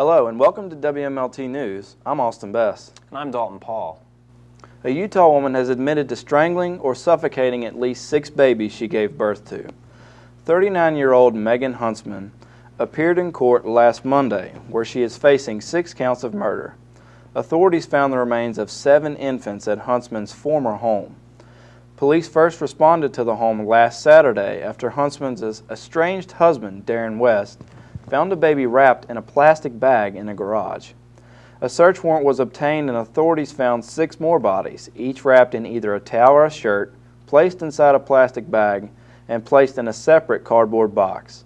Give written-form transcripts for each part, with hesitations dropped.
Hello and welcome to WMLT News. I'm Austin Bess. And I'm Dalton Paul. A Utah woman has admitted to strangling or suffocating at least 6 babies she gave birth to. 39-year-old Megan Huntsman appeared in court last Monday, where she is facing 6 counts of murder. Authorities found the remains of 7 infants at Huntsman's former home. Police first responded to the home last Saturday after Huntsman's estranged husband, Darren West, found a baby wrapped in a plastic bag in a garage. A search warrant was obtained and authorities found 6 more bodies, each wrapped in either a towel or a shirt, placed inside a plastic bag, and placed in a separate cardboard box.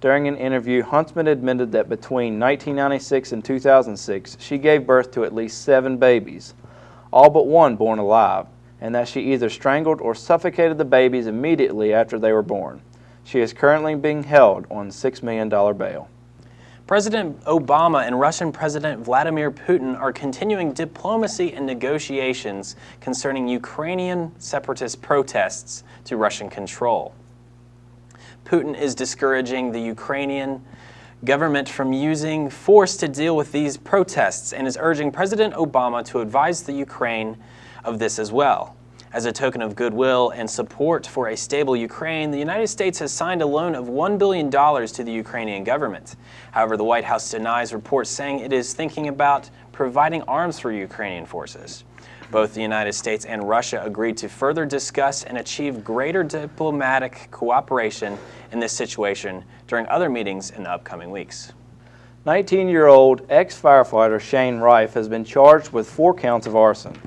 During an interview, Huntsman admitted that between 1996 and 2006, she gave birth to at least 7 babies, all but one born alive, and that she either strangled or suffocated the babies immediately after they were born. She is currently being held on $6 million bail. President Obama and Russian President Vladimir Putin are continuing diplomacy and negotiations concerning Ukrainian separatist protests to Russian control. Putin is discouraging the Ukrainian government from using force to deal with these protests and is urging President Obama to advise the Ukraine of this as well. As a token of goodwill and support for a stable Ukraine, the United States has signed a loan of $1 billion to the Ukrainian government. However, the White House denies reports saying it is thinking about providing arms for Ukrainian forces. Both the United States and Russia agreed to further discuss and achieve greater diplomatic cooperation in this situation during other meetings in the upcoming weeks. 19-year-old ex-firefighter Shane Rife has been charged with 4 counts of arson.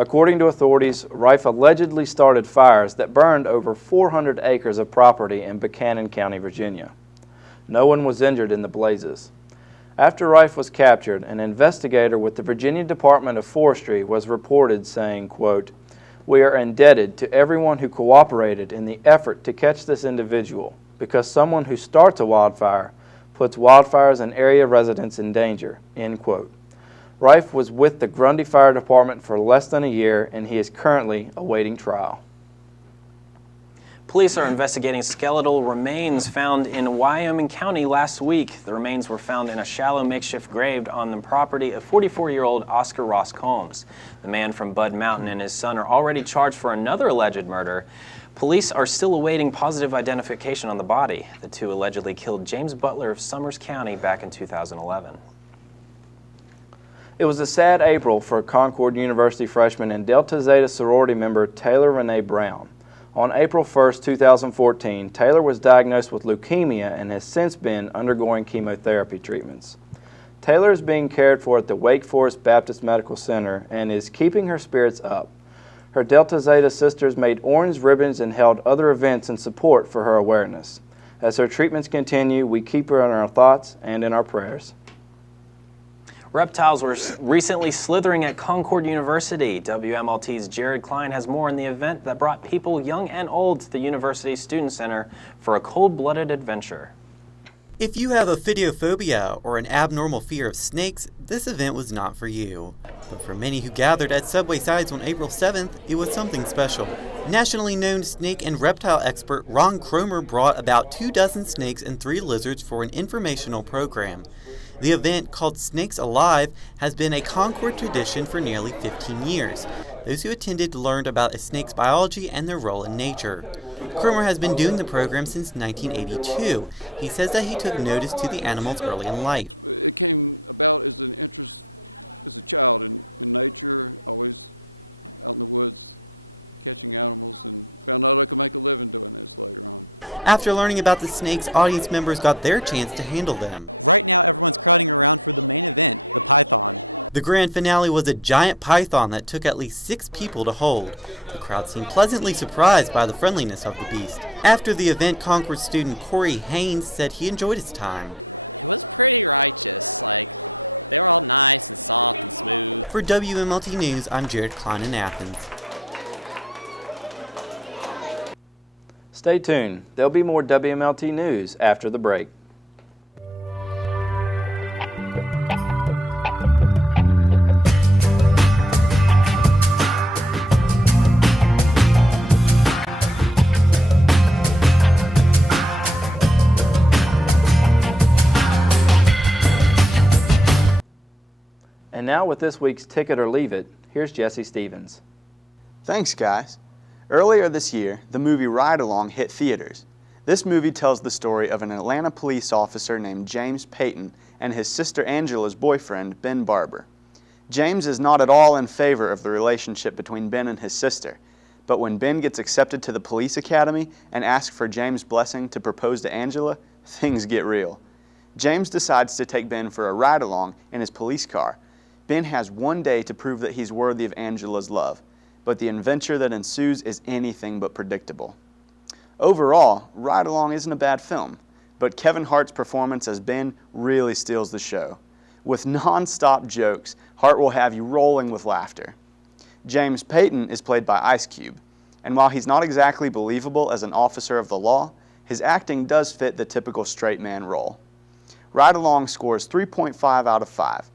According to authorities, Rife allegedly started fires that burned over 400 acres of property in Buchanan County, Virginia. No one was injured in the blazes. After Rife was captured, an investigator with the Virginia Department of Forestry was reported saying, quote, "We are indebted to everyone who cooperated in the effort to catch this individual, because someone who starts a wildfire puts wildfires and area residents in danger," end quote. Rife was with the Grundy Fire Department for less than a year, and he is currently awaiting trial. Police are investigating skeletal remains found in Wyoming County last week. The remains were found in a shallow makeshift grave on the property of 44-year-old Oscar Ross Combs. The man from Bud Mountain and his son are already charged for another alleged murder. Police are still awaiting positive identification on the body. The 2 allegedly killed James Butler of Summers County back in 2011. It was a sad April for Concord University freshman and Delta Zeta sorority member Taylor Renee Brown. On April 1, 2014, Taylor was diagnosed with leukemia and has since been undergoing chemotherapy treatments. Taylor is being cared for at the Wake Forest Baptist Medical Center and is keeping her spirits up. Her Delta Zeta sisters made orange ribbons and held other events in support for her awareness. As her treatments continue, we keep her in our thoughts and in our prayers. Reptiles were recently slithering at Concord University. WMLT's Jared Klein has more on the event that brought people young and old to the University Student Center for a cold-blooded adventure. If you have a phidiophobia or an abnormal fear of snakes, this event was not for you. But for many who gathered at Subway Sides on April 7th, it was something special. Nationally known snake and reptile expert Ron Cromer brought about 24 snakes and 3 lizards for an informational program. The event, called Snakes Alive, has been a Concord tradition for nearly 15 years. Those who attended learned about a snake's biology and their role in nature. Cromer has been doing the program since 1982. He says that he took notice to the animals early in life. After learning about the snakes, audience members got their chance to handle them. The grand finale was a giant python that took at least 6 people to hold. The crowd seemed pleasantly surprised by the friendliness of the beast. After the event, Concord student Corey Haynes said he enjoyed his time. For WMLT News, I'm Jared Klein in Athens. Stay tuned. There'll be more WMLT News after the break. now with this week's Ticket or Leave It, here's Jesse Stevens. Thanks, guys. Earlier this year, the movie Ride Along hit theaters. This movie tells the story of an Atlanta police officer named James Payton and his sister Angela's boyfriend, Ben Barber. James is not at all in favor of the relationship between Ben and his sister, but when Ben gets accepted to the police academy and asks for James' blessing to propose to Angela, things get real. James decides to take Ben for a ride-along in his police car. Ben has one day to prove that he's worthy of Angela's love, but the adventure that ensues is anything but predictable. Overall, Ride Along isn't a bad film, but Kevin Hart's performance as Ben really steals the show. With non-stop jokes, Hart will have you rolling with laughter. James Payton is played by Ice Cube, and while he's not exactly believable as an officer of the law, his acting does fit the typical straight man role. Ride Along scores 3.5 out of 5.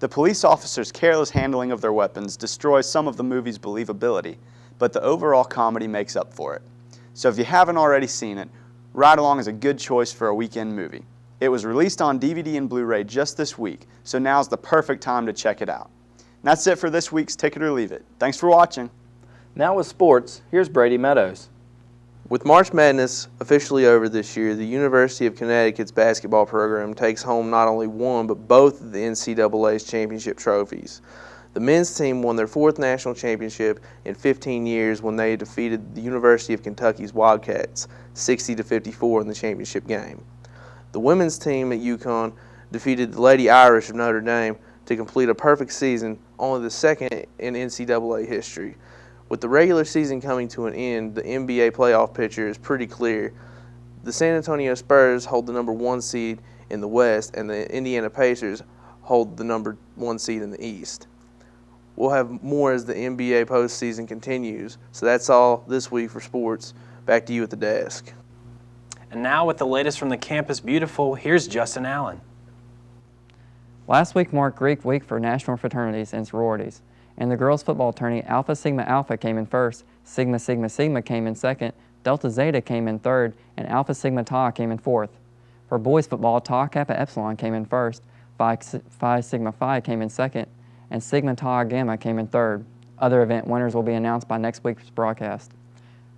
The police officers' careless handling of their weapons destroys some of the movie's believability, but the overall comedy makes up for it. So if you haven't already seen it, Ride Along is a good choice for a weekend movie. It was released on DVD and Blu-ray just this week, so now's the perfect time to check it out. And that's it for this week's Ticket or Leave It. Thanks for watching. Now with sports, here's Brady Meadows. With March Madness officially over this year, the University of Connecticut's basketball program takes home not only one, but both of the NCAA's championship trophies. The men's team won their fourth national championship in 15 years when they defeated the University of Kentucky's Wildcats 60-54 in the championship game. The women's team at UConn defeated the Lady Irish of Notre Dame to complete a perfect season, only the second in NCAA history. With the regular season coming to an end, the NBA playoff picture is pretty clear. The San Antonio Spurs hold the number 1 seed in the West, and the Indiana Pacers hold the number 1 seed in the East. We'll have more as the NBA postseason continues. So that's all this week for sports. Back to you at the desk. And now with the latest from the Campus Beautiful, here's Justin Allen. Last week marked Greek Week for national fraternities and sororities. In the girls' football tourney, Alpha Sigma Alpha came in first, Sigma Sigma Sigma came in second, Delta Zeta came in third, and Alpha Sigma Tau came in fourth. For boys' football, Tau Kappa Epsilon came in first, Phi Sigma Phi came in second, and Sigma Tau Gamma came in third. Other event winners will be announced by next week's broadcast.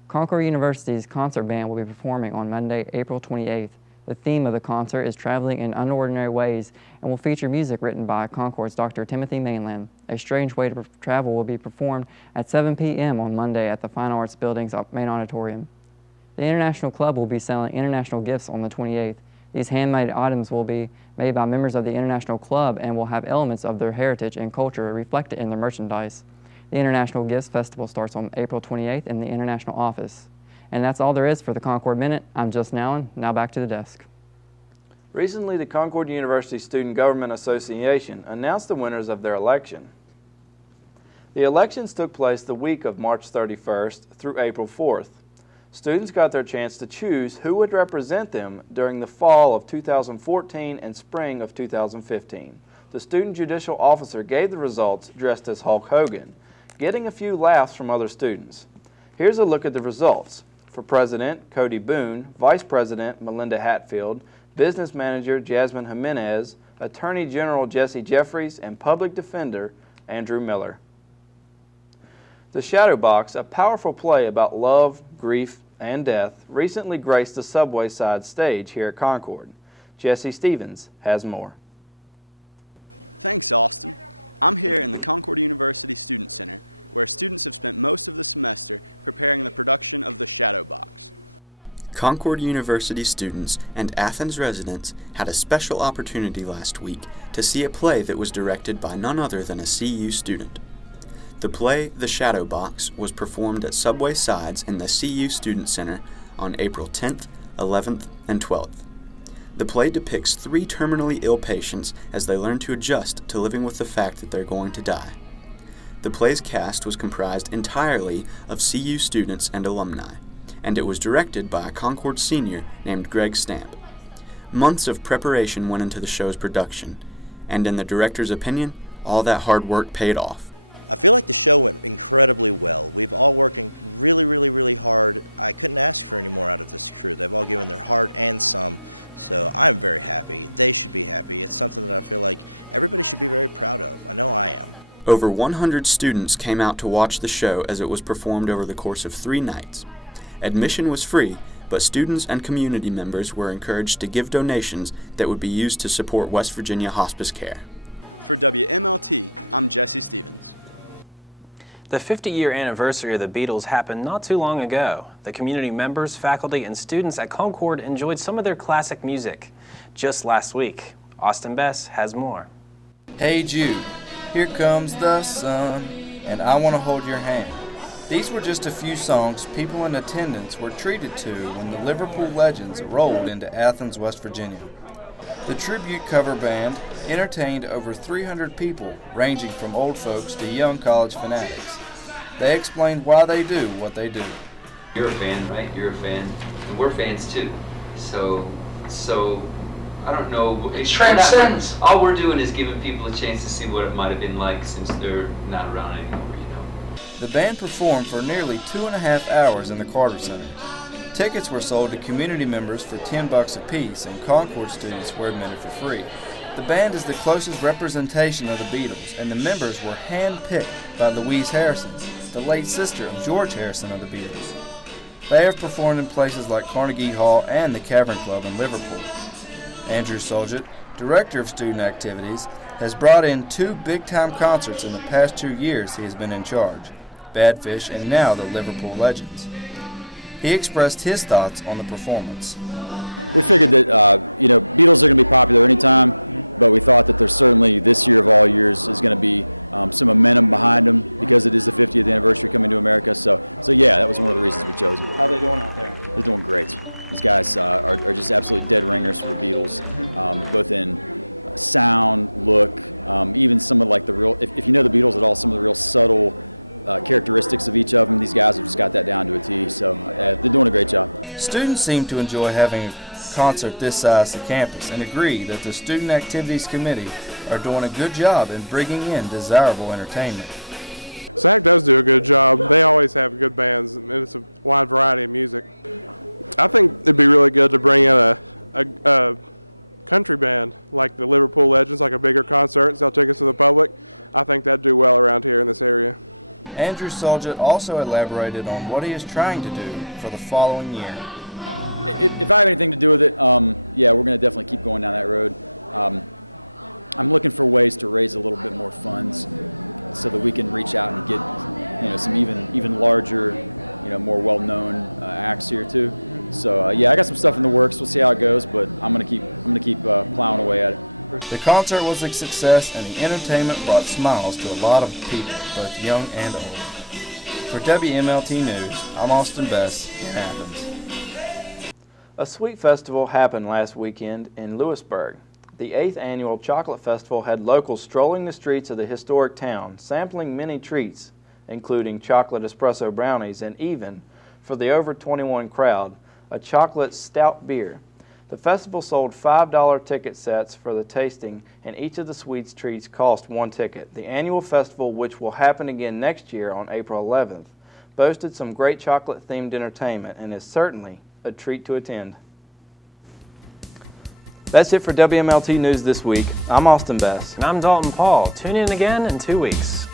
Concord University's concert band will be performing on Monday, April 28th. The theme of the concert is Traveling in Unordinary Ways and will feature music written by Concord's Dr. Timothy Mainland. A Strange Way to Travel will be performed at 7 p.m. on Monday at the Fine Arts Building's main auditorium. The International Club will be selling international gifts on the 28th. These handmade items will be made by members of the International Club and will have elements of their heritage and culture reflected in their merchandise. The International Gifts Festival starts on April 28th in the International Office. And that's all there is for the Concord Minute. I'm Justin Allen. Now back to the desk. Recently, the Concord University Student Government Association announced the winners of their election. The elections took place the week of March 31st through April 4th. Students got their chance to choose who would represent them during the fall of 2014 and spring of 2015. The student judicial officer gave the results dressed as Hulk Hogan, getting a few laughs from other students. Here's a look at the results. For President, Cody Boone, Vice President, Melinda Hatfield, Business Manager, Jasmine Jimenez, Attorney General Jesse Jeffries, and Public Defender, Andrew Miller. The Shadow Box, a powerful play about love, grief, and death, recently graced the subway side stage here at Concord. Jesse Stevens has more. Concord University students and Athens residents had a special opportunity last week to see a play that was directed by none other than a CU student. The play, The Shadow Box, was performed at Subway Sides in the CU Student Center on April 10th, 11th, and 12th. The play depicts 3 terminally ill patients as they learn to adjust to living with the fact that they're going to die. The play's cast was comprised entirely of CU students and alumni, and it was directed by a Concord senior named Greg Stamp. Months of preparation went into the show's production, and in the director's opinion, all that hard work paid off. Over 100 students came out to watch the show as it was performed over the course of 3 nights. Admission was free, but students and community members were encouraged to give donations that would be used to support West Virginia hospice care. The 50-year anniversary of the Beatles happened not too long ago. The community members, faculty, and students at Concord enjoyed some of their classic music just last week. Austin Bess has more. Hey Jude, here comes the sun, and I want to hold your hand. These were just a few songs people in attendance were treated to when the Liverpool Legends rolled into Athens, West Virginia. The tribute cover band entertained over 300 people, ranging from old folks to young college fanatics. They explained why they do what they do. You're a fan, right? You're a fan, and we're fans too. So I don't know. It transcends. All we're doing is giving people a chance to see what it might have been like since they're not around anymore, you know. The band performed for nearly 2.5 hours in the Carter Center. Tickets were sold to community members for $10 apiece, and Concord students were admitted for free. The band is the closest representation of the Beatles, and the members were hand-picked by Louise Harrison, the late sister of George Harrison of the Beatles. They have performed in places like Carnegie Hall and the Cavern Club in Liverpool. Andrew Soljet, director of student activities, has brought in 2 big-time concerts in the past 2 years he has been in charge, Badfish and now the Liverpool Legends. He expressed his thoughts on the performance. Students seem to enjoy having a concert this size to campus and agree that the Student Activities Committee are doing a good job in bringing in desirable entertainment. Andrew Soljet also elaborated on what he is trying to do for the following year. The concert was a success, and the entertainment brought smiles to a lot of people, both young and old. For WMLT News, I'm Austin Bess in Athens. A sweet festival happened last weekend in Lewisburg. The 8th annual Chocolate Festival had locals strolling the streets of the historic town, sampling many treats, including chocolate espresso brownies and even, for the over 21 crowd, a chocolate stout beer. The festival sold $5 ticket sets for the tasting, and each of the sweets treats cost 1 ticket. The annual festival, which will happen again next year on April 11th, boasted some great chocolate-themed entertainment and is certainly a treat to attend. That's it for WMLT News this week. I'm Austin Bess. And I'm Dalton Paul. Tune in again in 2 weeks.